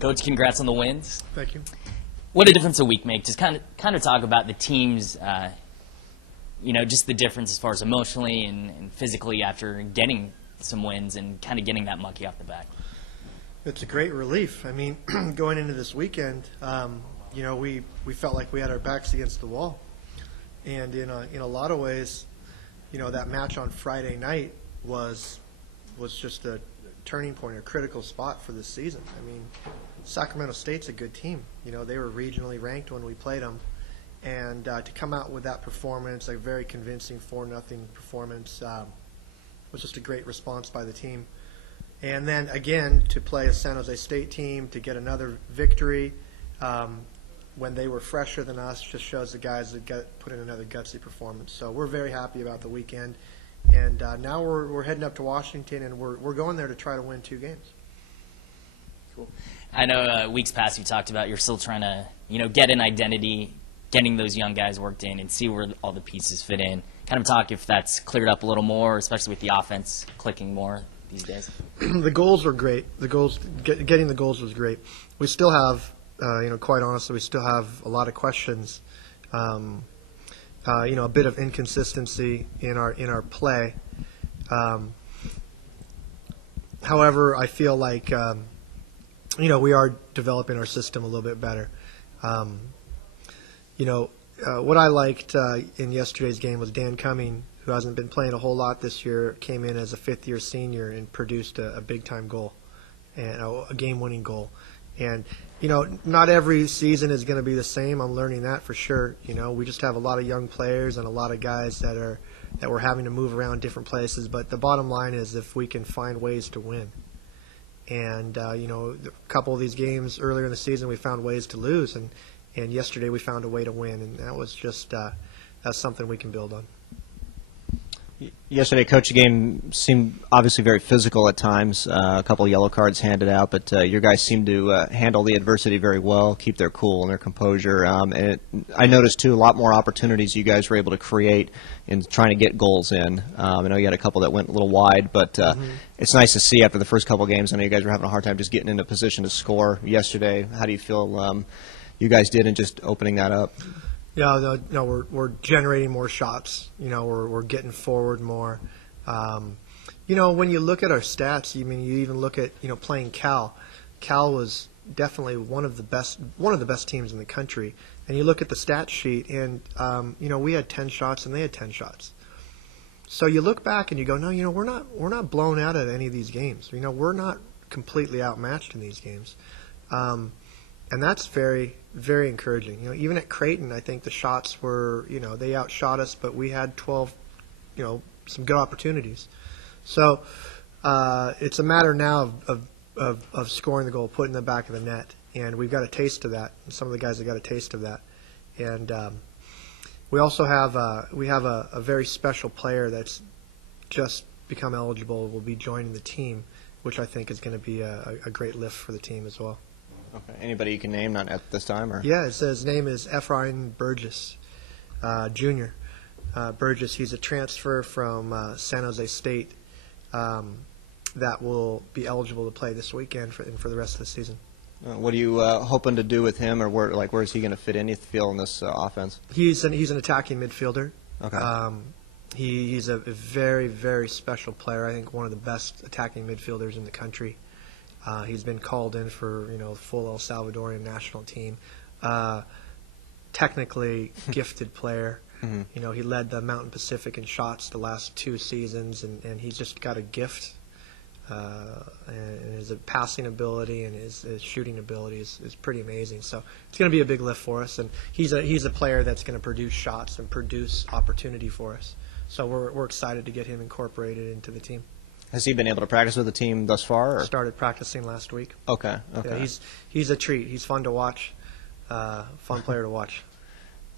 Coach, congrats on the wins. Thank you. What a difference a week makes. Just kind of talk about the team's, just the difference as far as emotionally and physically after getting some wins and kind of getting that monkey off the back. It's a great relief. I mean, going into this weekend, we felt like we had our backs against the wall, and in a lot of ways, that match on Friday night was just a turning point, a critical spot for this season. I mean, Sacramento State's a good team. They were regionally ranked when we played them, and to come out with that performance, a very convincing 4-0 performance, was just a great response by the team. And then again, to play a San Jose State team, to get another victory when they were fresher than us, just shows the guys that put in another gutsy performance. So we're very happy about the weekend. And now we're heading up to Washington, and we're going there to try to win 2 games. Cool. I know weeks past you talked about you're still trying to get an identity, getting those young guys worked in, and see where all the pieces fit in. Kind of talk if that's cleared up a little more, especially with the offense clicking more these days. The goals were great. Getting the goals was great. We still have, quite honestly, we still have a lot of questions. A bit of inconsistency in our play. However, I feel like we are developing our system a little bit better. What I liked in yesterday's game was Dan Cumming, who hasn't been playing a whole lot this year, came in as a fifth-year senior and produced a big-time goal, and a game-winning goal. And not every season is going to be the same. I'm learning that for sure. We just have a lot of young players and a lot of guys that we're having to move around different places. But the bottom line is if we can find ways to win. And a couple of these games earlier in the season we found ways to lose, and yesterday we found a way to win, and that was just that's something we can build on. Yesterday, Coach, the game seemed obviously very physical at times. A couple of yellow cards handed out, but your guys seemed to handle the adversity very well, keep their cool and their composure. I noticed, too, a lot more opportunities you guys were able to create in trying to get goals in. I know you had a couple that went a little wide, but it's nice to see after the first couple of games. I know you guys were having a hard time just getting into position to score yesterday. How do you feel you guys did in just opening that up? Yeah, no, we're generating more shots. We're getting forward more. When you look at our stats, you even look at playing Cal. Cal was definitely one of the best teams in the country. And you look at the stat sheet, and we had 10 shots and they had 10 shots. So you look back and you go, no, we're not blown out at any of these games. We're not completely outmatched in these games. And that's very, very encouraging. Even at Creighton, I think the shots were, they outshot us, but we had 12, some good opportunities. So it's a matter now of scoring the goal, putting it in the back of the net, and we've got a taste of that. Some of the guys have got a taste of that, and we also have a very special player that's just become eligible, will be joining the team, which I think is going to be a great lift for the team as well. Okay. Anybody you can name, not at this time? Or? Yeah, his name is Ephraim Burgess, Jr. Burgess, he's a transfer from San Jose State that will be eligible to play this weekend for the rest of the season. What are you hoping to do with him, or where is he going to fit in, you feel, in this offense? He's an attacking midfielder. Okay. He's a very, very special player. I think one of the best attacking midfielders in the country. He's been called in for full El Salvadorian national team. Technically gifted player. Mm-hmm. He led the Mountain Pacific in shots the last 2 seasons, and he's just got a gift. And his passing ability and his shooting ability is pretty amazing. So it's going to be a big lift for us, and he's a player that's going to produce shots and produce opportunity for us. So we're excited to get him incorporated into the team. Has he been able to practice with the team thus far? Or? Started practicing last week. Okay. Yeah, he's a treat. He's fun to watch. Fun player to watch.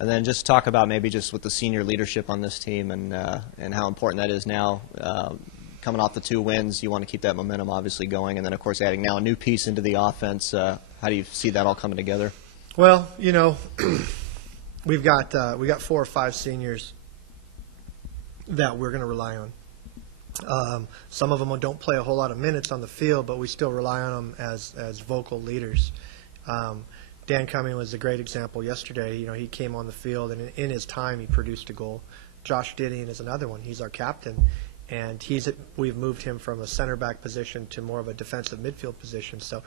And then just talk about maybe just with the senior leadership on this team and how important that is now. Coming off the 2 wins, you want to keep that momentum obviously going, and then of course adding now a new piece into the offense. How do you see that all coming together? Well, we've got 4 or 5 seniors that we're going to rely on. Some of them don't play a whole lot of minutes on the field, but we still rely on them as vocal leaders. Dan Cumming was a great example yesterday. He came on the field, and in his time, he produced a goal. Josh Didion is another one. He's our captain, and we've moved him from a center back position to more of a defensive midfield position. So,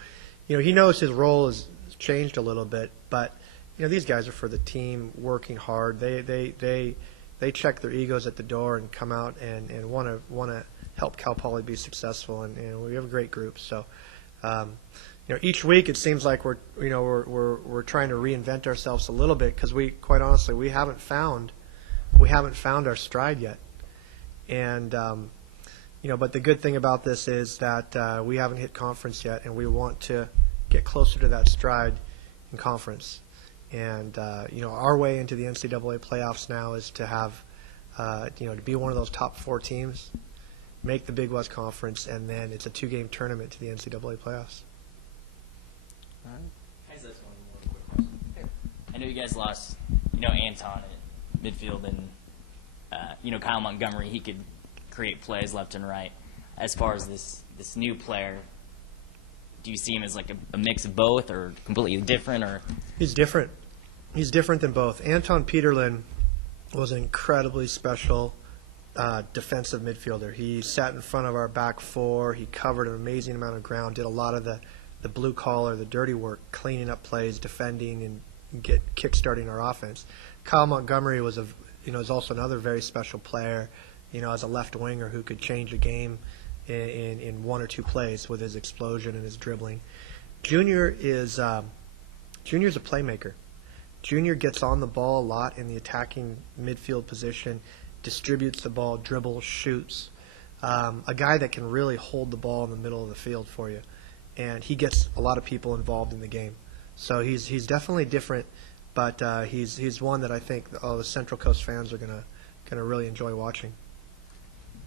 he knows his role has changed a little bit, but these guys are for the team, working hard. They check their egos at the door and come out and want to help Cal Poly be successful, and we have a great group. So, each week it seems like we're trying to reinvent ourselves a little bit, because quite honestly we haven't found our stride yet. And but the good thing about this is that we haven't hit conference yet, and we want to get closer to that stride in conference. And our way into the NCAA playoffs now is to have to be one of those top 4 teams, make the Big West Conference, and then it's a 2-game tournament to the NCAA playoffs. All right. I just one more quick question. I know you guys lost, Anton at midfield, and Kyle Montgomery. He could create plays left and right. As far as this new player, do you see him as like a mix of both, or completely different? Or he's different. He's different than both. Anton Peterlin was an incredibly special defensive midfielder. He sat in front of our back 4. He covered an amazing amount of ground, did a lot of the blue collar, the dirty work, cleaning up plays, defending, and kick-starting our offense. Kyle Montgomery is also another very special player, as a left winger who could change a game in 1 or 2 plays with his explosion and his dribbling. Junior is a playmaker. Junior gets on the ball a lot in the attacking midfield position, distributes the ball, dribbles, shoots. A guy that can really hold the ball in the middle of the field for you, and he gets a lot of people involved in the game. So he's definitely different, but he's one that I think all the Central Coast fans are gonna really enjoy watching.